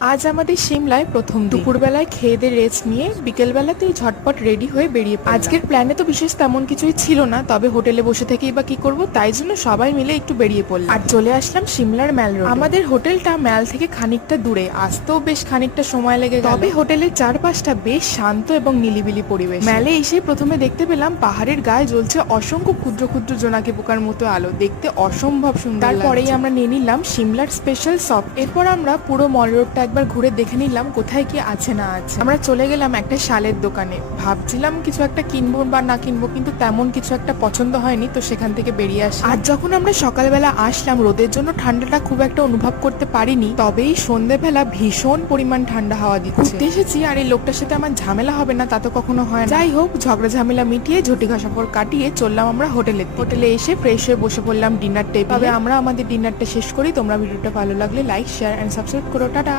আজ আমাদের সিমলায় প্রথম দুপুরবেলায় খেয়ে দিয়ে রেস্ট নিয়ে বিকেলবেলাতেই ঝটপট রেডি হয়ে বেরিয়ে আজকের প্ল্যানে তো বিশেষ তেমন কিছুই ছিল না তবে হোটেলে বসে থেকেই বা কি করব তাই জন্য সবাই মিলে একটু বেরিয়ে পড়লাম। আর চলে আসলাম সিমলার ম্যাল রোড আমাদের হোটেলটা ম্যাল থেকে খানিকটা দূরে আসতেও বেশ খানিকটা সময় লেগে গেল। তবে হোটেলের চারপাশটা বেশ শান্ত এবং নিলিবিলি পরিবেশ। ম্যালে এসে প্রথমে দেখতে পেলাম পাহাড়ের গায়ে জ্বলছে অসংখ্য ক্ষুদ্র ক্ষুদ্র জোনাকি পোকার মতো আলো। দেখতে অসম্ভব সুন্দর তারপরেই আমরা নিয়ে নিলাম সিমলার স্পেশাল সফট এরপর আমরা পুরো মল রোডটা একবার ঘুরে দেখে নিলাম কোথায় কি আছে না আছে। আমরা চলে গেলাম একটা শালের দোকানে। ভাবছিলাম কিছু একটা কিনবো বা না কিনবো, কিন্তু তেমন কিছু একটা পছন্দ হয়নি, তো সেখান থেকে বেরিয়ে আসি। আর যখন আমরা সকালবেলা আসলাম, রোদের জন্য ঠান্ডাটা খুব একটা অনুভব করতে পারিনি, তবেই সন্ধ্যেবেলা ভীষণ পরিমাণ ঠান্ডা হাওয়া দিচ্ছে। এসেছি, আর এই লোকটার সাথে আমার ঝামেলা হবে না, তা তো কখনো হয় যাই হোক ঝগড়া ঝামেলা মিটিয়ে ঝটিকা সফর কাটিয়ে চললাম আমরা হোটেলে। হোটেলে এসে ফ্রেশ হয়ে বসে পড়লাম ডিনার টেবিলে। আমরা আমাদের ডিনারটা শেষ করি। তোমরা ভিডিওটা ভালো লাগলে লাইক, শেয়ার অ্যান্ড সাবস্ক্রাইব করো। টাটা!